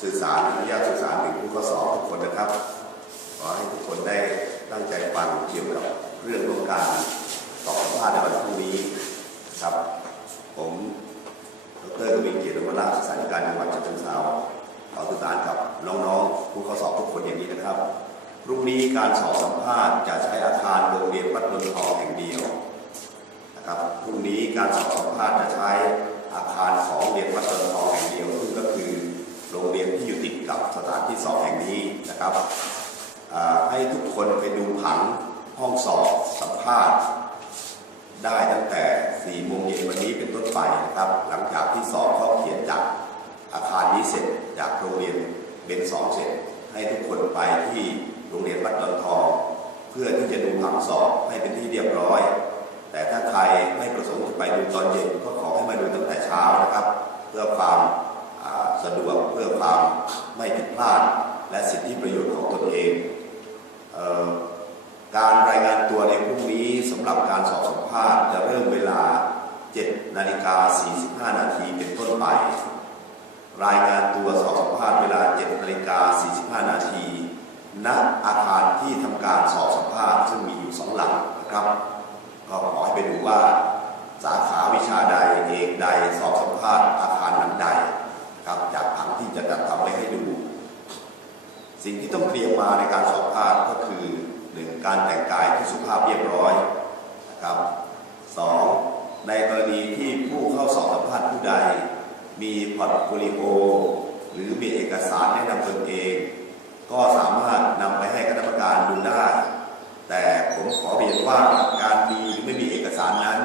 สื่อสารอนุญาตสื่อสารถึงผู้ข้าสอบทุกคนนะครับ ขอให้ทุกคนได้ตั้งใจฟังเกี่ยวกับเรื่องของการสอบสัมภาษณ์ในวันพรุ่งนี้ครับ ผมดรกวินเกียรติวราชศึกษาธิการจังหวัดฉะเชิงเทราขอสื่อสารกับน้องๆผู้เข้าสอบทุกคนอย่างนี้นะครับพรุ่งนี้การสอบสัมภาษณ์จะใช้อาคารโรงเรียนวัดนนทองแห่งเดียวนะครับพรุ่งนี้การสอบสัมภาษณ์จะใช้อาคารของโรงเรียนวัดนนทองแห่งเดียวซึ่งก็คือ โรงเรียนที่อยู่ติดกับสถานที่สอบแห่งนี้นะครับ ให้ทุกคนไปดูผังห้องสอบสัมภาษณ์ได้ตั้งแต่ 4 โมงเย็นวันนี้เป็นต้นไปนะครับ หลังจากที่สอบข้อเขียนจากอาคารนี้เสร็จจากโรงเรียนเบนสองเสร็จ ให้ทุกคนไปที่โรงเรียนวัดดอนทอง เพื่อที่จะดูผังสอบให้เป็นที่เรียบร้อย แต่ถ้าใครไม่ประสงค์จะไปดูตอนเย็นก็ขอให้มาดูตั้งแต่เช้านะครับ เพื่อความสะดวก ความไม่ผิดพลาด และสิทธิประโยชน์ของตนเองเออการรายงานตัวในพรุ่งนี้สำหรับการสอบสัมภาษณ์จะเริ่มเวลา 7 นาฬิกา 45 นาทีเป็นต้นไป รายงานตัวสอบสัมภาษณ์เวลา 7 นาฬิกา 45 นาทีณอาคารที่ทำการสอบสัมภาษณ์ซึ่งมีอยู่สองหลังนะครับก็ขอให้ไปดูว่าสาขาวิชาใดเอกใดสอบสัมภาษณ์อาคารหลังใด จะจัดทำไว้ให้ดู สิ่งที่ต้องเตรียมมาในการสอบสัมภาษก็คือหนึ่งการแต่งกายที่สุภาพเรียบร้อยนะครับสองในกรณีที่ผู้เข้าสอบสัมภาษณ์ผู้ใด มีพอร์ตโฟลิโอ หรือมีเอกสารแนะนำตนเอง ก็สามารถนำไปให้คณะกรรมการดูได้ แต่ผมขอเรียนว่าการมีหรือไม่มีเอกสารนั้น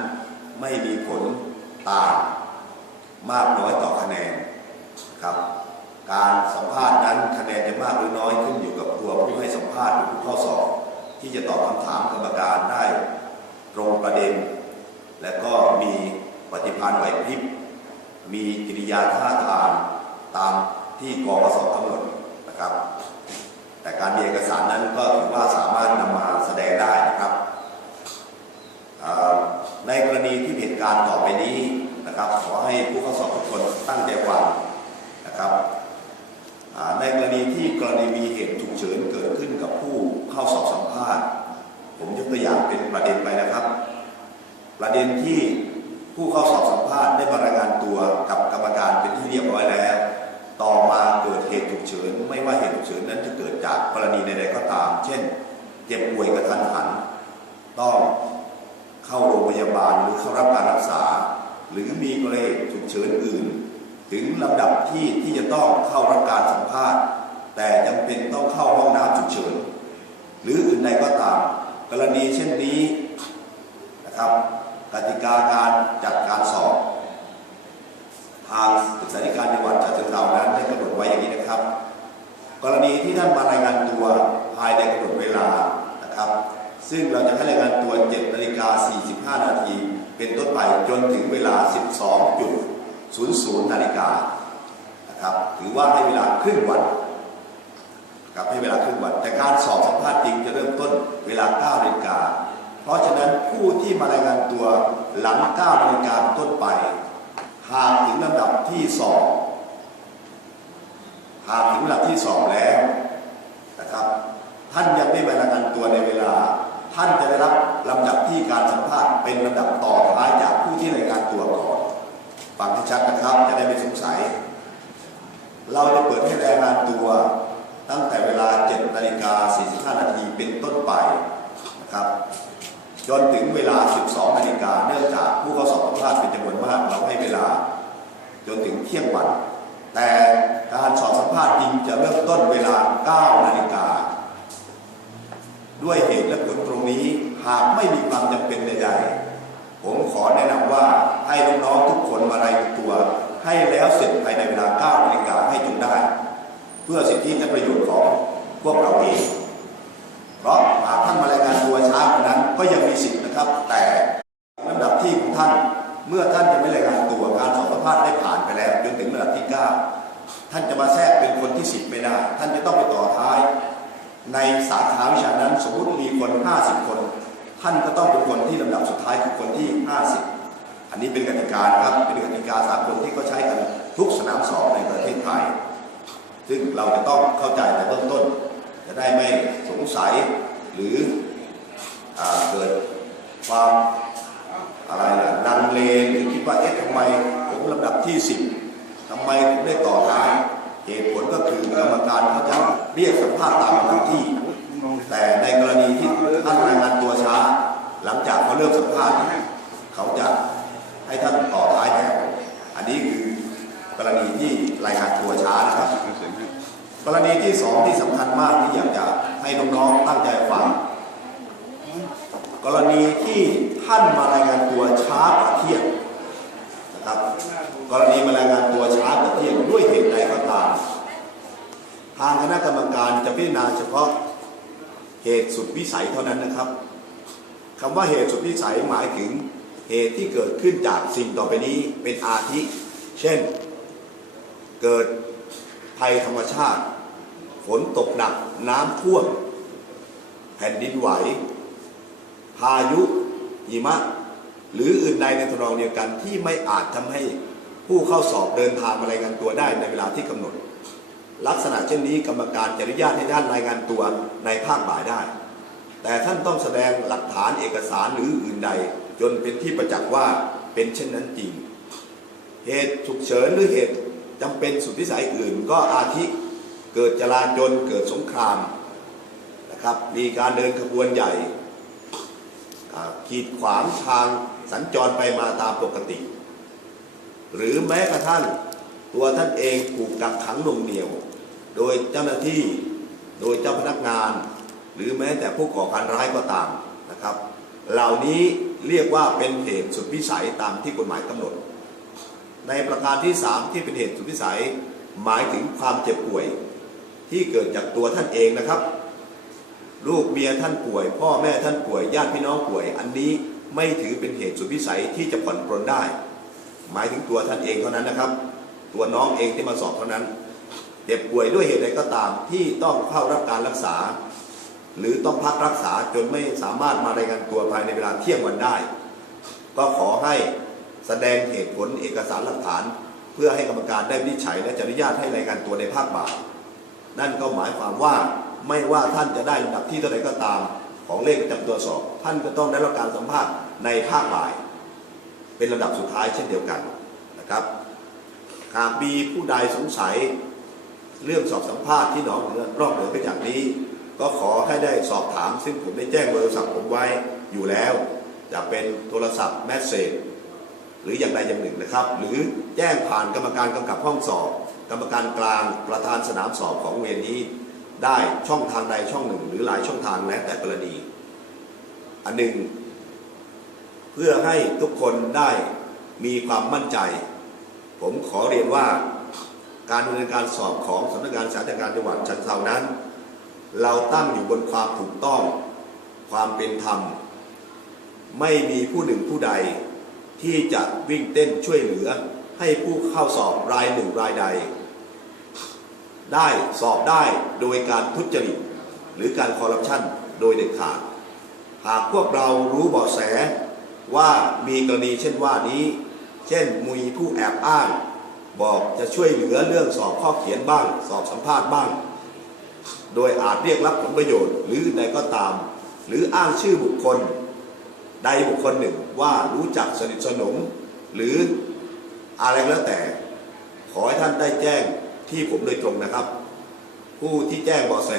ไม่มีผลต่างมากน้อยต่อคะแนนครับ การสัมภาษณ์นั้นคะแนนจะมากหรือน้อยขึ้นอยู่กับตัวผู้ให้สั ข้าสอบ ที่จะตอบคำถามกรรมการได้ตรงประเด็น และก็มีปฏิภาณไหวพริบ มีกิริยาท่าทางตามที่กองสอบกำหนดนะครับ แต่การมีเอกสารนั้นก็ถือว่าสามารถนำมาแสดงได้นะครับในกรณีที่เหตุการณ์ต่อไปนี้นะครับขอให้ผู้เข้าสอบทุกคนตั้งใจฟังนะครับในกรณีที่กรณีมีเหตุฉุกเฉินเกิดขึ้นกับผู้ เข้าสอบสัมภาษณ์ ผมยกตัวอย่างเป็นประเด็นไปนะครับ ประเด็นที่ผู้เข้าสอบสัมภาษณ์ได้มารายงานตัวกับกรรมการเป็นที่เรียบร้อยแล้ว ต่อมาเกิดเหตุฉุกเฉิน ไม่ว่าเหตุฉุกเฉินนั้นจะเกิดจากกรณีใดๆก็ตาม เช่น เจ็บป่วยกระทันหัน ต้องเข้าโรงพยาบาลหรือเข้ารับการรักษา หรือมีกรณีฉุกเฉินอื่น ถึงลำดับที่ที่จะต้องเข้ารับการสัมภาษณ์ แต่จำเป็นต้องเข้าห้องน้ำฉุกเฉิน หรืออื่นใดก็ตาม กรณีเช่นนี้นะครับกติกาการจัดการสอบ ทางศึกษาธิการจังหวัดฉะเชิงเทรานั้นได้กำหนดไว้อย่างนี้นะครับ กรณีที่ท่านมารายงานตัวภายในกำหนดเวลานะครับ ซึ่งเราจะให้รายงานตัว 7นาฬิกา45 นาที เป็นต้นไปจนถึงเวลา 12.00 นาฬิกานะครับ ถือว่าให้เวลาครึ่งวัน นะครับให้เวลาครึ่งวัน แต่การสอบสัมภาษณ์จริงจะเริ่มต้นเวลา9นาฬิกา เพราะฉะนั้นผู้ที่มารายงานตัวหลัง9นาฬิกาต้นไป หากถึงลำดับที่สองหากถึงลำดับที่สองแล้วนะครับ ท่านยังไม่มารายงานตัวในเวลา ท่านจะได้รับลำดับที่การสัมภาษณ์เป็นลำดับต่อท้ายจากผู้ที่รายงานตัวก่อนฟังให้ชัดนะครับจะได้ไม่สงสัย เราจะเปิดให้รายงานตัว ตั้งแต่เวลา 7 นาฬิกา 45 นาทีเป็นต้นไปนะครับจนถึงเวลา 12 นาฬิกาเนื่องจากผู้เข้าสอบสัมภาษณ์เป็นจำนวนมากเราให้เวลาจนถึงเที่ยงวัน แต่การสอบสัมภาษณ์จริงจะเริ่มต้นเวลา 9 นาฬิกา ด้วยเหตุและผลตรงนี้หากไม่มีความจำเป็นใดๆ ผมขอแนะนำว่าให้น้องๆทุกคนมารายตัว ให้แล้วเสร็จภายในเวลา 9 นาฬิกาให้จงได้ เพื่อสิทธิและประโยชน์ของพวกเราเอง เพราะหากท่านมารายงานตัวช้ากว่านั้นก็ยังมีสิทธิ์นะครับ แต่ลำดับที่ของท่านเมื่อท่านจะไม่รายงานตัวการสอบสัมภาษณ์ได้ผ่านไปแล้วจนถึงระดับที่ 9 ท่านจะมาแทรกเป็นคนที่10ไม่ได้ ท่านจะต้องไปต่อท้าย ในสาขาวิชานั้นสมมติมีคน 50 คน ท่านก็ต้องเป็นคนที่ลำดับสุดท้ายคือคนที่ 50 อันนี้เป็นกติกาครับเป็นกติกาสากลที่เขาใช้กันทุกสนามสอบในประเทศไทย ซึ่งเราจะต้องเข้าใจในเบื้องต้น จะได้ไม่สงสัยหรืออเกิดความอะไรนะลังเลหรือคิดว่าเอ๊ะทำไมผมลำดับที่สิบทำไมผมได้ต่อท้ายเหตุผลก็คือกรรมการเขาจะเรียกสัมภาษณ์ตามลำดับที่ แต่ในกรณีที่ท่านรายงานตัวช้า หลังจากเขาเริ่มสัมภาษณ์เขาจะให้ท่านต่อท้ายแถวอันนี้คือกรณีที่รายงานตัวช้านะครับ กรณีที่สองที่สำคัญมากที่อยากจะให้น้องๆตั้งใจฟัง กรณีที่ท่านมารายงานตัวช้ากว่าเที่ยงนะครับกรณีมารายงานตัวช้ากว่าเที่ยงด้วยเหตุใดก็ตามทางคณะกรรมการจะพิจารณาเฉพาะเหตุสุดวิสัยเท่านั้นนะครับคำว่าเหตุสุดวิสัยหมายถึงเหตุที่เกิดขึ้นจากสิ่งต่อไปนี้เป็นอาทิ เช่น เกิดภัยธรรมชาติ ฝนตกหนักน้ำท่วม แผ่นดินไหว พายุหิมะ หรืออื่นใดในทำนองเดียวกันที่ไม่อาจทำให้ผู้เข้าสอบเดินทางมารายงานตัวได้ในเวลาที่กำหนด ลักษณะเช่นนี้กรรมการจะอนุญาตให้ท่านรายงานตัวในภาคบ่ายได้ แต่ท่านต้องแสดงหลักฐานเอกสารหรืออื่นใด จนเป็นที่ประจักษ์ว่าเป็นเช่นนั้นจริง เหตุฉุกเฉินหรือเหตุจำเป็นสุดวิสัยอื่นก็อาทิ เกิดจลาจลเกิดสงครามนะครับ มีการเดินขบวนใหญ่ขีดขวางทางสัญจรไปมาตามปกติ หรือแม้กระทั่งตัวท่านเองถูกกักขังหน่วงเหนียว โดยเจ้าหน้าที่โดยเจ้าพนักงาน หรือแม้แต่ผู้ก่อการร้ายก็ตามนะครับ เหล่านี้เรียกว่าเป็นเหตุสุดวิสัยตามที่กฎหมายกำหนด ในประการที่ 3 ที่เป็นเหตุสุดวิสัยหมายถึงความเจ็บป่วย ที่เกิดจากตัวท่านเองนะครับ ลูกเมียท่านป่วย พ่อแม่ท่านป่วยญาติพี่น้องป่วย อันนี้ไม่ถือเป็นเหตุสุดวิสัยที่จะผ่อนปรนได้ หมายถึงตัวท่านเองเท่านั้นนะครับ ตัวน้องเองที่มาสอบเท่านั้นเจ็บป่วยด้วยเหตุใดก็ตามที่ต้องเข้ารับการรักษา หรือต้องพักรักษาจนไม่สามารถมารายงานตัวภายในเวลาเที่ยงวันได้ ก็ขอให้แสดงเหตุผลเอกสารหลักฐาน เพื่อให้กรรมการได้วินิจฉัยและจะอนุญาตให้รายงานตัวในภาคบ่าย นั่นก็หมายความว่าไม่ว่าท่านจะได้ลำดับที่เท่าใดก็ตามของเลขประจำตัวสอบ ท่านก็ต้องได้รับการสัมภาษณ์ในภาคบ่าย เป็นลำดับสุดท้ายเช่นเดียวกันนะครับหากมีผู้ใดสงสัยเรื่องสอบสัมภาษณ์ที่หนองเหนือนอกเหนือไปจากนี้ ก็ขอให้ได้สอบถาม ซึ่งผมได้แจ้งเบอร์โทรศัพท์ผมไว้อยู่แล้ว จะเป็นโทรศัพท์แมสเซจหรืออย่างใดอย่างหนึ่งนะครับ หรือแจ้งผ่านกรรมการกำกับห้องสอบ รรมการกลางประธานสนามสอบของเวรนี้ ได้ช่องทางใดช่องหนึ่ง หรือหลายช่องทางแล้วแต่กรณี อันหนึ่ง เพื่อให้ทุกคนได้มีความมั่นใจ ผมขอเรียนว่าการดำเนินการสอบของสำนักงานสาธารณการจังหวัดฉะเชิงเทรานั้น เราตั้งอยู่บนความถูกต้อง ความเป็นธรรม ไม่มีผู้หนึ่งผู้ใด ที่จะวิ่งเต้นช่วยเหลือให้ผู้เข้าสอบรายหนึ่งรายใด ได้สอบได้โดยการทุจริต หรือการคอร์รัปชันโดยเด็ดขาด หากพวกเรารู้เบาะแสว่ามีกรณีเช่นว่านี้ เช่นมีผู้แอบอ้าง บอกจะช่วยเหลือเรื่องสอบข้อเขียนบ้าง สอบสัมภาษณ์บ้าง โดยอาจเรียกรับผลประโยชน์ หรือใดก็ตาม หรืออ้างชื่อบุคคล ใดบุคคลหนึ่งว่ารู้จักสนิทสนม หรืออะไรก็แล้วแต่ ขอให้ท่านได้แจ้ง ที่ผมโดยตรงนะครับ ผู้ที่แจ้งเบาะแส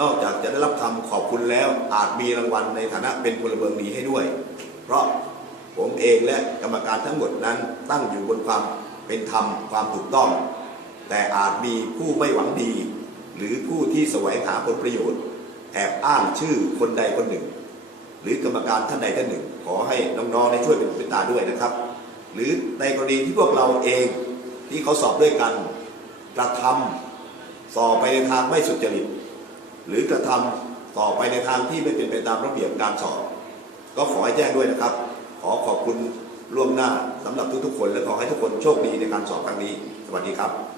นอกจากจะได้รับคำขอบคุณแล้วอาจมีรางวัลในฐานะเป็นพลเมืองดีให้ด้วย เพราะผมเองและกรรมการทั้งหมดนั้นตั้งอยู่บนความเป็นธรรมความถูกต้อง แต่อาจมีผู้ไม่หวังดี หรือผู้ที่แสวงหาผลประโยชน์ แอบอ้างชื่อคนใดคนหนึ่ง หรือกรรมการท่านใดท่านหนึ่ง ขอให้น้องๆได้ช่วยเป็นเป็นตาด้วยนะครับ หรือในกรณีที่พวกเราเอง ที่เขาสอบด้วยกันกระทำสอบไปในทางไม่สุจริต หรือกระทำต่อไปในทางที่ไม่เป็นไปตามระเบียบการสอบ ก็ขอให้แจ้งด้วยนะครับ ขอขอบคุณล่วงหน้าสำหรับทุกๆคน และขอให้ทุกคนโชคดีในการสอบครั้งนี้ สวัสดีครับ